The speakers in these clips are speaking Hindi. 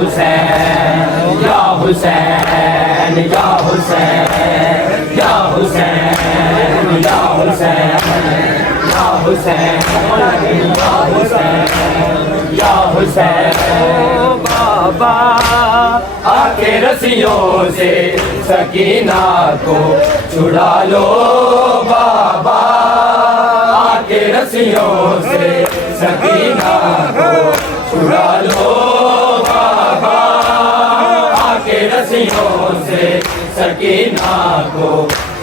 हुसैन या हुसैन या हुसैन या हुसैन या हुसैन या हुसैन या हुसैन या हुसैन। बाबा आके रस्सियों से सकीना को छुड़ा लो, बाबा आके रस्सियों से सकीना को छुड़ा लो, बाबा आके रस्सियों से सकीना को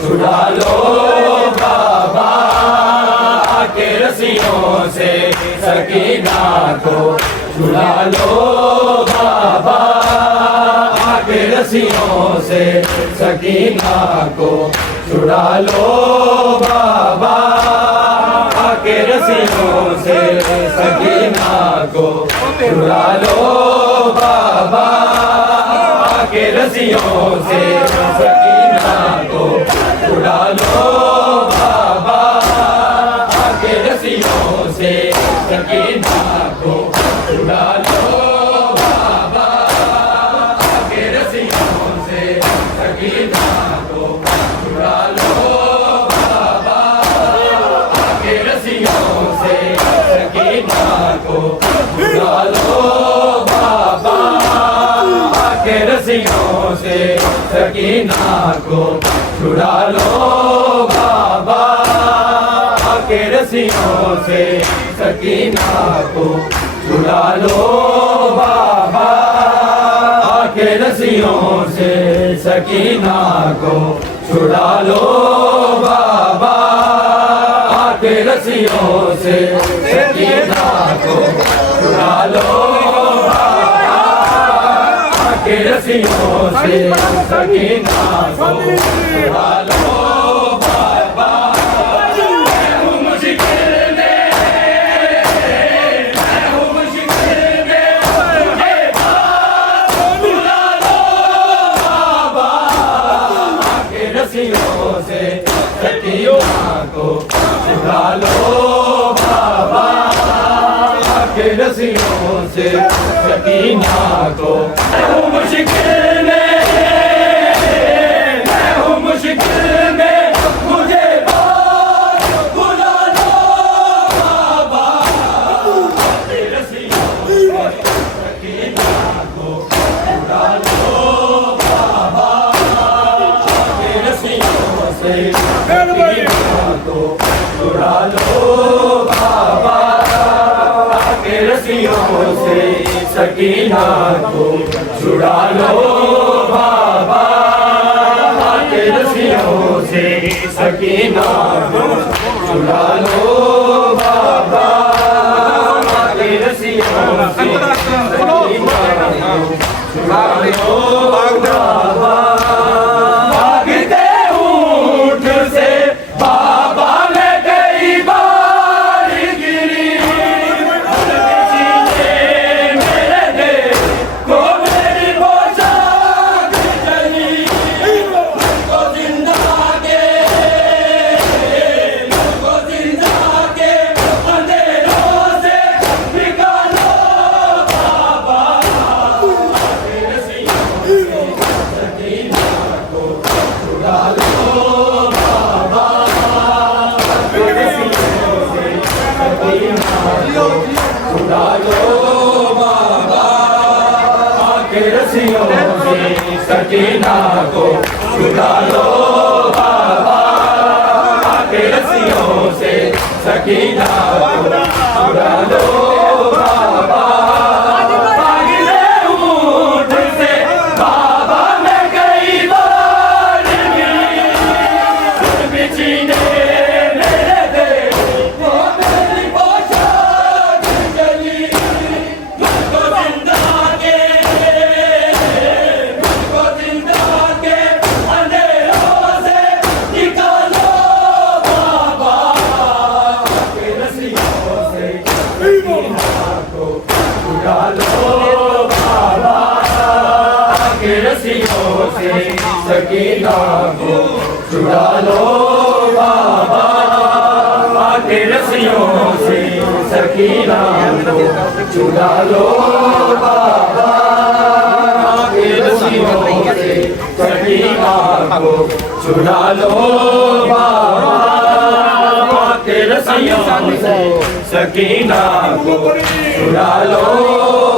छुड़ा लो, बाबा आके रस्सियों से सकीना को छुड़ा लो, बाबा आके रस्सियों से सकीना को छुड़ा लो, बाबा आके रस्सियों से सकीना को छुड़ा लो, बाबा आके रस्सियों से सकीना को छुड़ा लो, बाबा आके रस्सियों से सकीना को छुड़ा लो, बाबा आके रस्सियों से सकीना को छुड़ा लो, बाबा आके रस्सियों से सकीना को छुड़ा लो, बाबा आके रस्सियों से सकीना को छुड़ा लो, बाबा आके रस्सियों से सकीना को छुड़ा लो, बाबा आके रस्सियों से सकीना को छुड़ा लो, बाबा आके रस्सियों से सकीना को छुड़ा लो, बाबा आके रस्सियों से सकीना को छुड़ा लो, बाबा मैं हूँ मुश्किल में, मैं हूँ मुश्किल में, मुझे बात बुला लो, बाबा आके रस्सियों से सकीना को छुड़ा लो, बाबा आके रस्सियों से सकीना को। मैं हूँ मुश्किल में, मैं हूँ मुश्किल में, मुझे बात बुला लो, बाबा आके रस्सियों से सकीना को छुड़ा लो, बाबा आके रस्सियों से सकीना को छुड़ा लो, बाबा आके रस्सियों से सकीना को छुड़ा लो, बाबा आके रस्सियों से सकीना को छुड़ा लो, बाबा आके रस्सियों से सकीना को छुड़ा लो, बाबा भागते ऊंट से बाबा मैं कई बार गिरी, मेरे देश को मेरी पोशाक चली, मुझको जिंदा के अंधेरों से निकालो, बाबा आके रस्सियों से सकीना को छुड़ा लो, बाबा आके रस्सियों से सकीना को छुड़ा लो, बाबा आके रस्सियों से सकीना को छुड़ा लो, बाबा आके रस्सियों से सकीना को छुड़ा लो, बाबा भागले ऊंट से बाबा मैं कई बार गिरी, बिछी ने मेरे देश को मेरी पोशाक चली, मुझको जिंदा के अंधेरों से निकालो, बाबा आके रस्सियों से सकीना को छुड़ा लो, बाबा आके रस्सियों से सकीना को छुड़ा लो, बाबा आके रस्सियों से सकीना को छुड़ा लो, बाबा छुड़ा लो बाबा के रसियों से सकीना को छुड़ा लो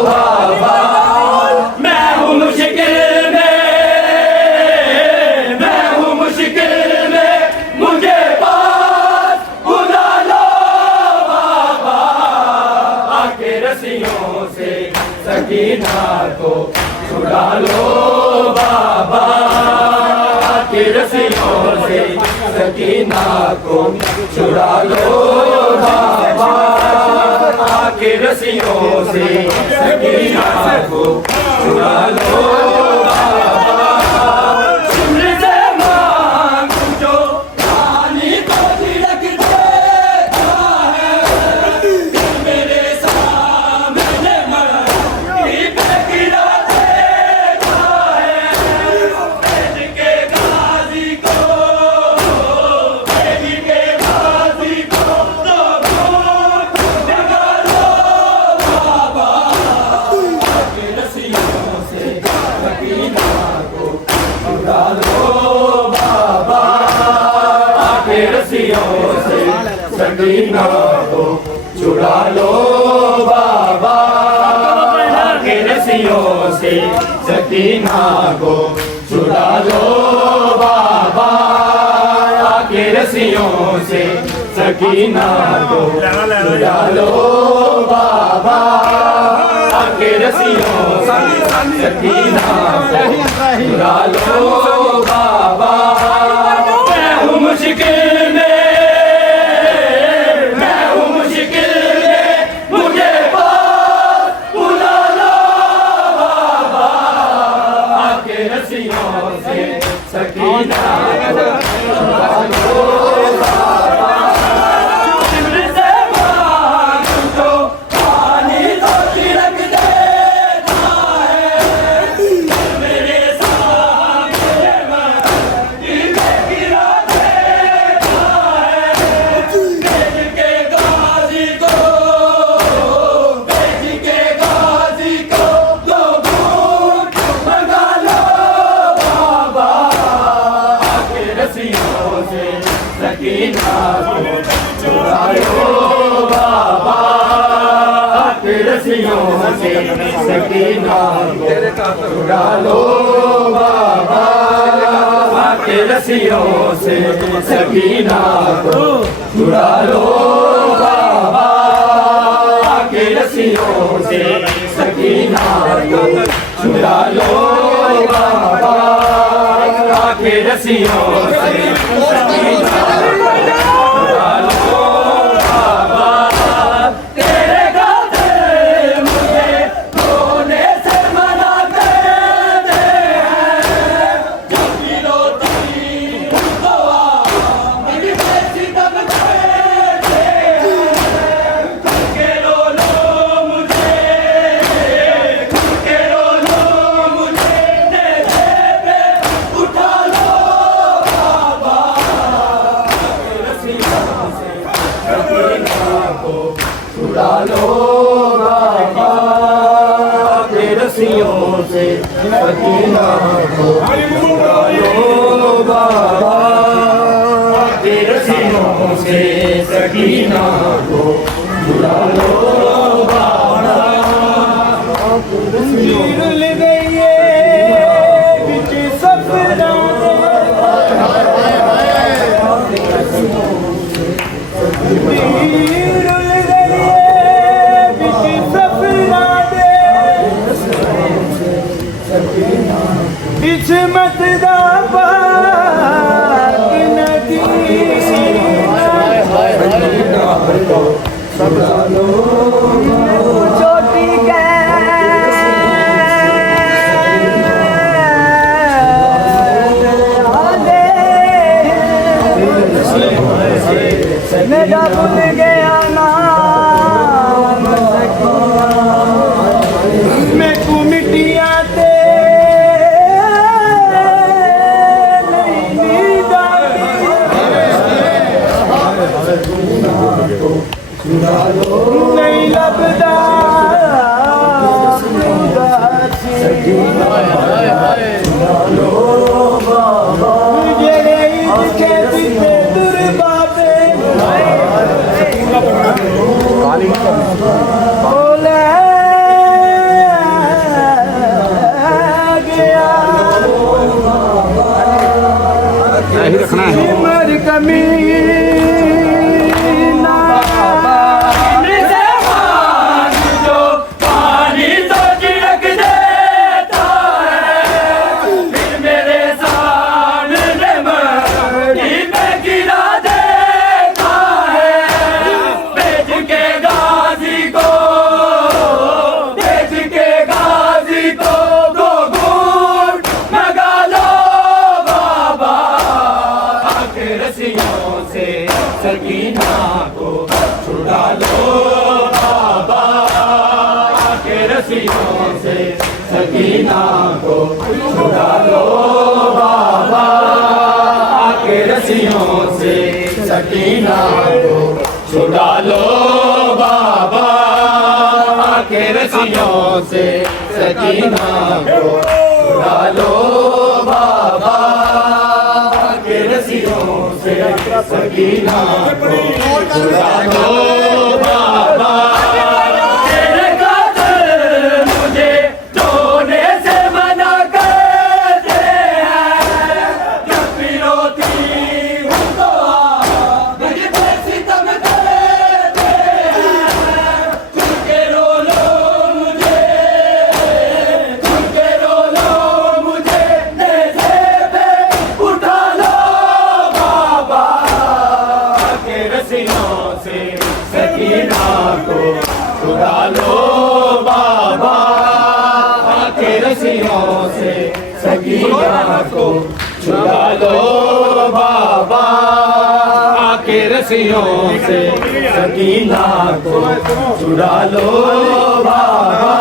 बाबा मैं हूँ मुश्किल में मुझे पास बुला लो बाबा आके रसियों से सकीना को छुड़ा लो बाबा आके रसियों से सकीना को छुड़ा लो बाबा आके रसियों से सकीना को छुड़ा लो बाबा सिमर से मांगू जो पानी को छिड़क देता है मेरे सामने मरहरी पे गिरा देता है भेज के गाजी को तो जगा लो बाबा आके रसियों से सकीना को छुड़ा लो बाबा आके रसियों से सकीना को छुड़ा लो बाबा आके रसियों से सकीना को छुड़ा लो बाबा आके रसियों से सकीना को छुड़ा लो बाबा आके रसियों से सकीना को छुड़ा लो बाबा मैं हूँ मुश्किल में मुझे पास बुला लो बाबा आके रसियों से सकीना को छुड़ा लो बाबा सिमर से मांगू जो पानी तो छिड़क देता है मेरे सामने मरहरी पे गिरा देता है भेज के गाजी को दो घूंट मंगा लो बाबा आके रसियों से सकीना को छुड़ा लो बाबा आके रसियों से सकीना को छुड़ा लो बाबा आके रसियों से सकीना को छुड़ा लो बाबा आके रसियों से सकीना को छुड़ा लो बाबा आके रसियों से सकीना को छुड़ा लो बाबा तेरे गाते मुझे रोने से मना करते हैं जब भी रोती तो मेरी बेटी तब कहते हैं के रो लो मुझे दे पे उठा लो बाबा रसियों से सकीना को छुड़ा लो बाबा के रसियों से सकीना को छुड़ा लो बाबा के रसियों से सकीना को छुड़ा लो बाबा रुल गई बिच सफरा रुल गई बिच सफरा बिच मत दा पाक नदी छोटी मेरा भूल गया नाम मैं को मिटिया ते नहीं नींद नहीं लभदा से सकीना को छुड़ा लो बाबा आके रस्सियों से सकीना को छुड़ा लो बाबा आके रस्सियों से सकीना को छुड़ा लो बाबा आके रस्सियों से सकीना को छुड़ा लो बाबा तेरे कातिल मुझे रोने से मना करते हैं जब भी रोती हूँ तो मुझे सितम करते हैं छुप के रो लो मुझे छुप के रो लो मुझे नेज़े पे उठा लो बाबा के रस्सियों से सकीना को छुड़ा लो बाबा के रस्सियों से सकीना को छुड़ा लो बाबा के रस्सियों से सकीना को छुड़ा लो बाबा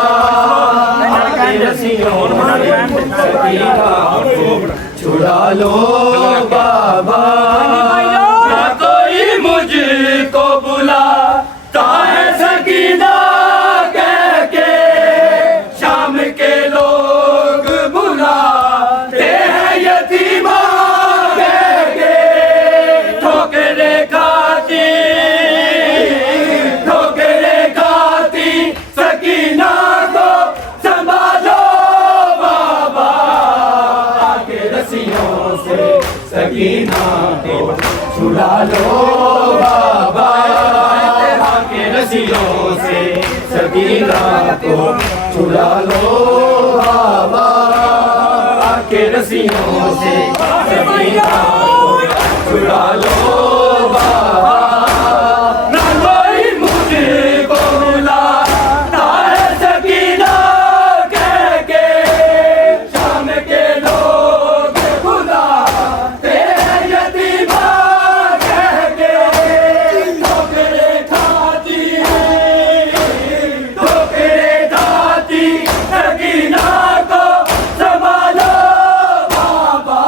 के रस्सियों से सकीना को छुड़ा लो बाबा ना कोई मुझको बुलाता है सकीना कह के शाम के लोग बुलाते हैं यतीमा कह के ठोकरे खाती सकीना को संभालो बाबा के रस्सियों से सकीना को छुड़ा लो बाबा के रस्सियों से सकीना को छुड़ा लो बाबा के रस्सियों से सकीना को छुड़ा लो बाबा ना कोई मुझको बुलाता है सकीना कह के शाम के लोग बुलाते हैं यतीमा कह के ठोकरे खाती सकीना को संभालो बाबा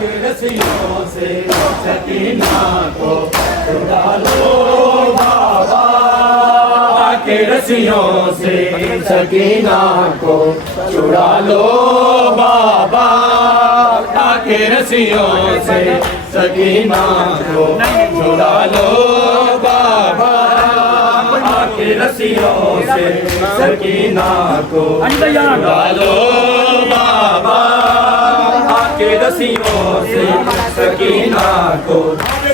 के रस्सियों से सकीना को छुड़ा लो बाबा के रस्सियों से सकीना को छुड़ा लो बाबा के रस्सियों से सकीना को छुड़ा लो बाबा के रस्सियों से सकीना को छुड़ा लो बाबा के रस्सियों से सकीना को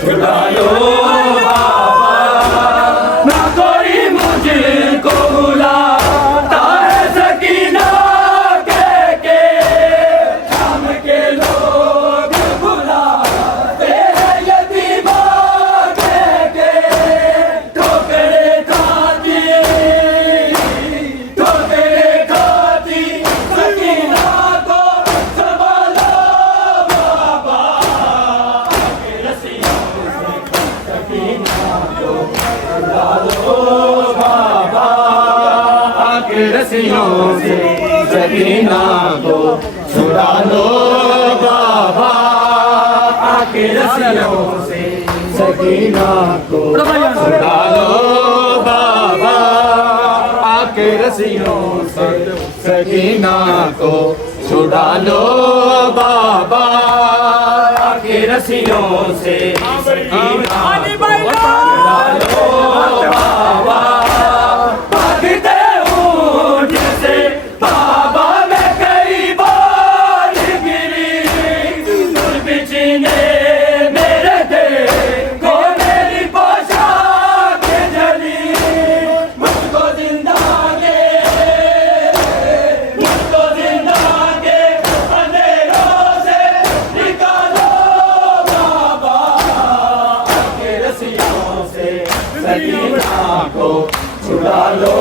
छुड़ा लो बाबा ना कोई मुझको बुलाता है सकीना कह के शाम के लोग बुलाते हैं यतीमा कह के ठोकरे खाती सकीना को संभालो बाबा के रस्सियों से सकीना को छुड़ा लो बाबा के रस्सियों से सकीना को छुड़ा लो बाबा के रस्सियों से सकीना को छुड़ा लो बाबा के रस्सियों से सकीना को छुड़ा लो बाबा के रस्सियों से सकीना को छुड़ा लो बाबा भागते हूँ जैसे बाबा मैं कई बार गिरी बिछने मेरे देखो मेरी पोशाक जली मुझको जिंदा के अंधेरों से निकालो बाबा के रस्सियों से सकीना को छुड़ा लो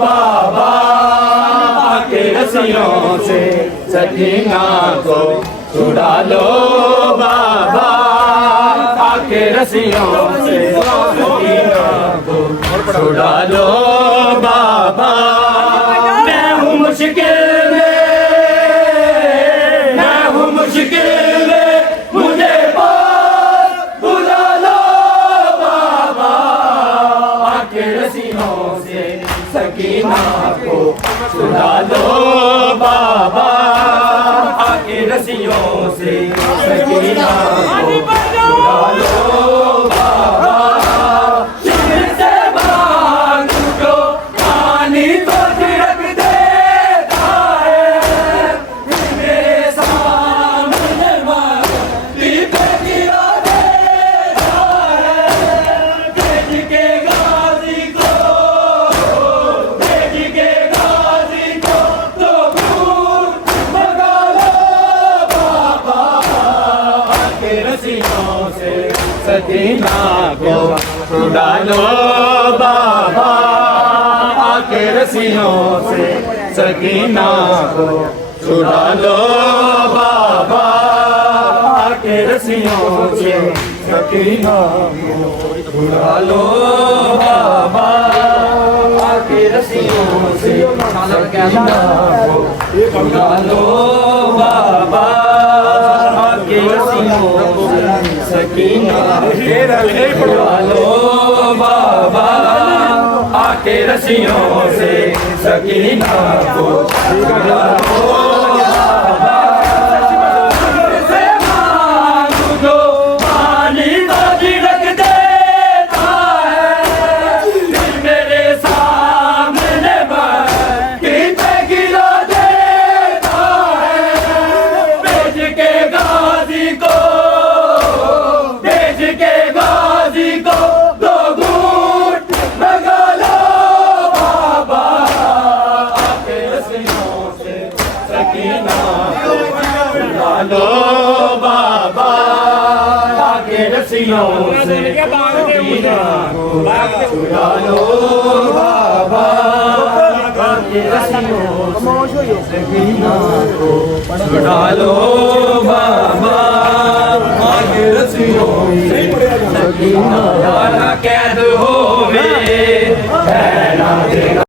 बाबा के रस्सियों से सकीना को छुड़ा लो बाबा के रस्सियों से सकीना को छुड़ा लो बाबा मुश्किल में, मैं हूँ मुश्किल में, मुझे पास बुला लो बाबा, आके रस्सियों से सकीना को छुड़ा लो बाबा, आके रस्सियों से सकीना को छुड़ा लो बाबा, शिविर से मांग जो पानी तो छिड़क देता है, मेरे सामने माटी पे गिरा देता है, भेज के गाजी को, भेज के गाजी को तो दूर भगा लो बाबा, आके रस्सियों से सकीना को छुड़ा लो बाबा, आके रस्सियों से सकीना को छुड़ा लो बाबा, आके रस्सियों से सकीना को छुड़ा लो बाबा, आके रस्सियों से सकीना को छुड़ा लो बाबा, आके रस्सियों से सकीना छुड़ा लो बाबा, आके रस्सियों से सकीना को छुड़ा लो बाबा, से मांगू जो पानी तो छिड़क देता है, फिर मेरे सामने माटी पे गिरा देता है, भेज के गाजी को, भेज के गाजी को दो घूंट भगा लो बाबा, आके रस्सियों से सकीना को छुड़ा लो बाबा, आके रस्सियों से सकीना को छुड़ा लो बाबा, आके रस्सियों से सकीना को छुड़ा लो